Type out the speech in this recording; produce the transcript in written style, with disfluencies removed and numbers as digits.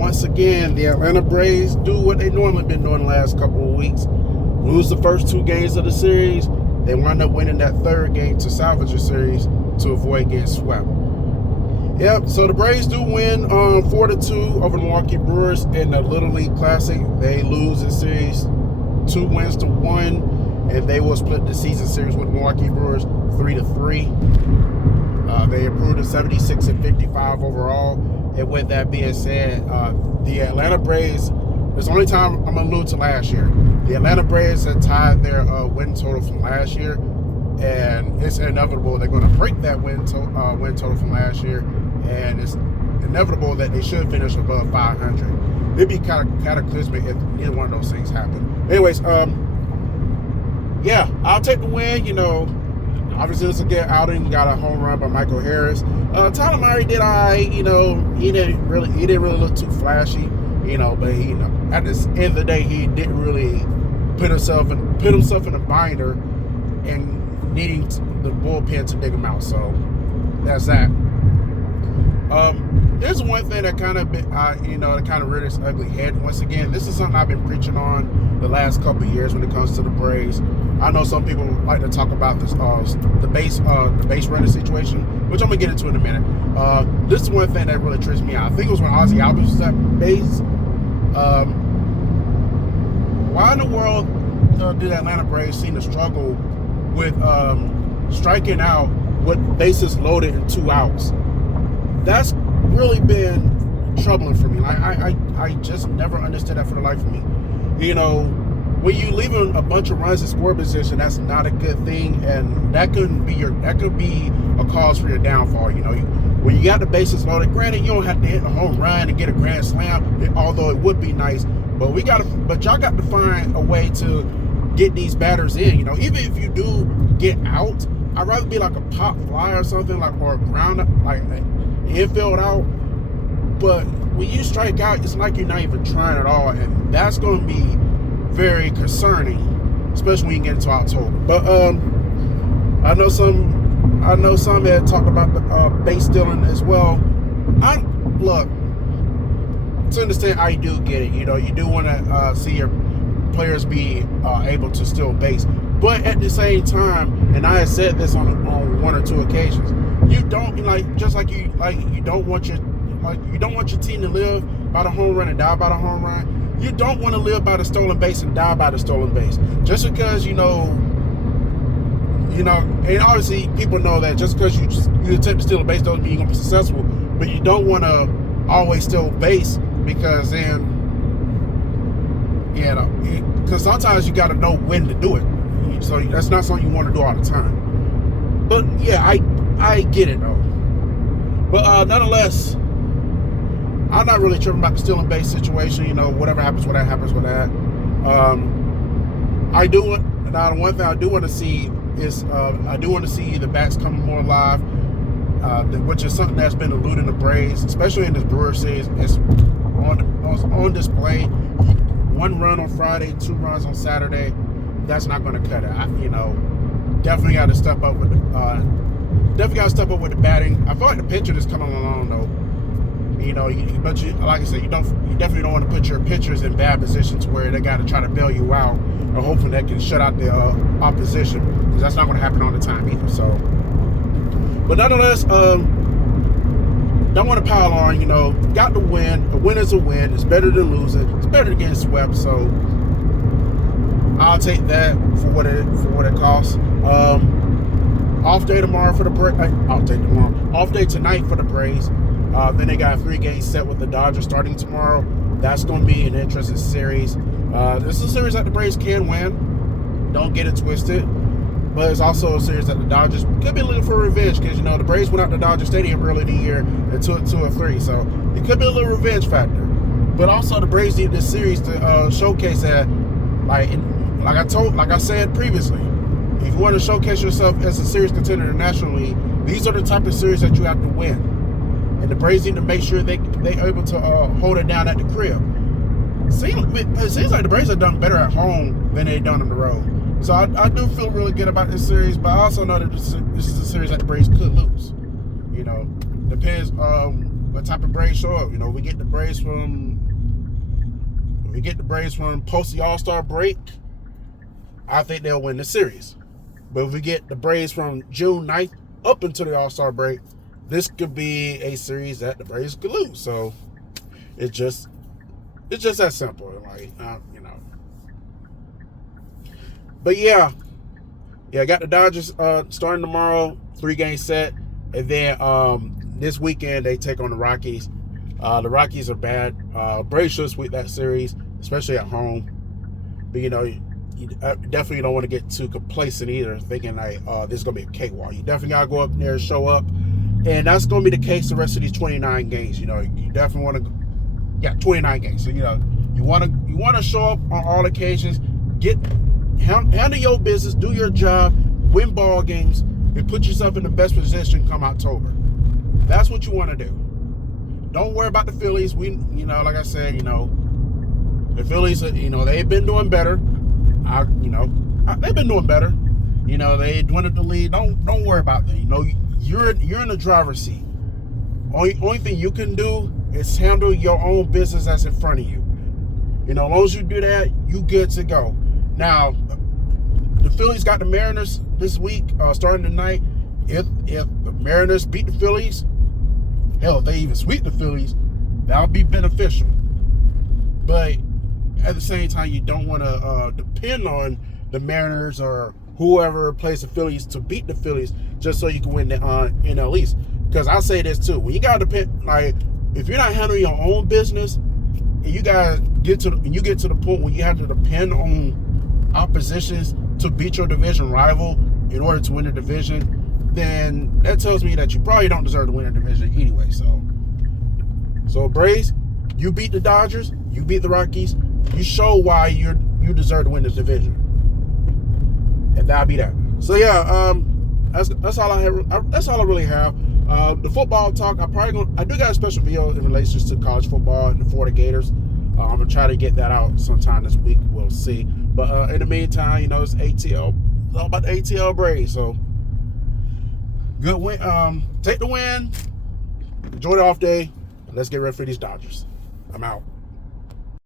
once again, the Atlanta Braves do what they normally been doing the last couple of weeks. Lose the first 2 games of the series. They wind up winning that 3rd game to salvage the series to avoid getting swept. Yep, so the Braves do win 4-2 over the Milwaukee Brewers in the Little League Classic. They lose the series 2 wins to 1, and they will split the season series with the Milwaukee Brewers 3-3. They improved to 76-55 overall. And with that being said, the Atlanta Braves, it's the only time I'm going to allude to last year. The Atlanta Braves had tied their win total from last year, and it's inevitable they're going to break that win total from last year, and it's inevitable that they should finish above 500. It'd be kind of cataclysmic if either one of those things happen. Anyways, yeah, I'll take the win. You know, obviously it's a good outing. We got a home run by Michael Harris. Tyler Murray did he didn't really look too flashy, you know, but at the end of the day, he didn't really put himself in a binder and needing the bullpen to dig him out. So that's that. There's one thing that kind of reared its ugly head once again. This is something I've been preaching on the last couple of years when it comes to the Braves. I know some people like to talk about this the base running situation, which I'm gonna get into in a minute. This is one thing that really trips me out. I think it was when Ozzie Albies was at base. Why in the world did Atlanta Braves seem to struggle with striking out with bases loaded and 2 outs? That's really been troubling for me. I just never understood that for the life of me. You know, when you leaving a bunch of runs in score position, that's not a good thing, and that could be a cause for your downfall. You know, when you got the bases loaded, granted you don't have to hit a home run and get a grand slam, although it would be nice. But y'all got to find a way to get these batters in. You know, even if you do get out, I'd rather be like a pop fly or something, or a ground like infield out. But when you strike out, it's like you're not even trying at all, and that's going to be very concerning, especially when you get into October. But I know some had talked about the base stealing as well. Look, to understand, I do get it. You know, you do want to see your players be able to steal base, but at the same time, and I had said this on 1 or 2 occasions, you don't you don't want your team to live by the home run and die by the home run. You don't want to live by the stolen base and die by the stolen base. Just because you know, and obviously people know that just because you attempt to steal a base doesn't mean you're gonna be successful. But you don't want to always steal base, because then, because sometimes you got to know when to do it. So that's not something you want to do all the time. But yeah, I get it though. But nonetheless, I'm not really tripping about the stealing base situation. You know, whatever happens with that happens with that. The one thing I do want to see is I do want to see the bats coming more alive, which is something that's been eluding the Braves, especially in this Brewers series. It's on display. 1 run on Friday, 2 runs on Saturday. That's not going to cut it. Definitely got to step up with the batting. I feel like the pitcher is coming along though. You know, like I said, you definitely don't want to put your pitchers in bad positions where they got to try to bail you out, and hopefully they can shut out the opposition, because that's not going to happen all the time either. So, but nonetheless, don't want to pile on. You know, got the win. A win is a win. It's better than losing. It's better than getting swept. So I'll take that for what it costs. Off day tomorrow for the Braves. I'll take tomorrow. Off day tonight for the Braves. Then they got a 3-game set with the Dodgers starting tomorrow. That's going to be an interesting series. This is a series that the Braves can win. Don't get it twisted. But it's also a series that the Dodgers could be looking for revenge, because, you know, the Braves went out to Dodger Stadium early in the year and took 2-3. So it could be a little revenge factor. But also the Braves need this series to showcase that, like I said previously, if you want to showcase yourself as a serious contender in the National League, these are the type of series that you have to win. And the Braves need to make sure they're able to hold it down at the crib. It seems like the Braves have done better at home than they've done on the road. So I do feel really good about this series, but I also know that this is a series that the Braves could lose. You know, depends what type of Braves show up. You know, we get the Braves from post the All-Star break, I think they'll win the series. But if we get the Braves from June 9th up until the All-Star break, this could be a series that the Braves could lose. So it's just that simple. Like, you know. But yeah, I got the Dodgers starting tomorrow, 3-game set, and then this weekend they take on the Rockies. The Rockies are bad. Braves should sweep that series, especially at home. But you know, you definitely don't want to get too complacent either, thinking like, this is gonna be a cakewalk. You definitely gotta go up there and show up, and that's gonna be the case the rest of these 29 games. You know, you definitely want to, 29 games. So you know, you want to show up on all occasions, handle your business, do your job, win ball games, and put yourself in the best position come October. That's what you want to do. Don't worry about the Phillies. You know, like I said, you know, the Phillies, you know, they've been doing better. They've been doing better. You know, they dwindled the lead. Don't worry about that. You know, you're in the driver's seat. Only thing you can do is handle your own business that's in front of you. You know, as long as you do that, you good to go. Now, the Phillies got the Mariners this week, starting tonight. If the Mariners beat the Phillies, hell, if they even sweep the Phillies, that would be beneficial. But at the same time, you don't want to depend on the Mariners or whoever plays the Phillies to beat the Phillies just so you can win the NL East. Because I say this too, when you got to depend, like, if you're not handling your own business, and you get to the point where you have to depend on oppositions to beat your division rival in order to win the division, then that tells me that you probably don't deserve to win the division anyway. So Braves, you beat the Dodgers, you beat the Rockies, you show why you deserve to win this division, and that'll be that. So yeah, that's all I have. That's all I really have. The football talk, I do got a special video in relation to college football and the Florida Gators. I'm gonna try to get that out sometime this week. We'll see. But in the meantime, you know, it's ATL. It's all about the ATL Braves. So good win. Take the win. Enjoy the off day. Let's get ready for these Dodgers. I'm out.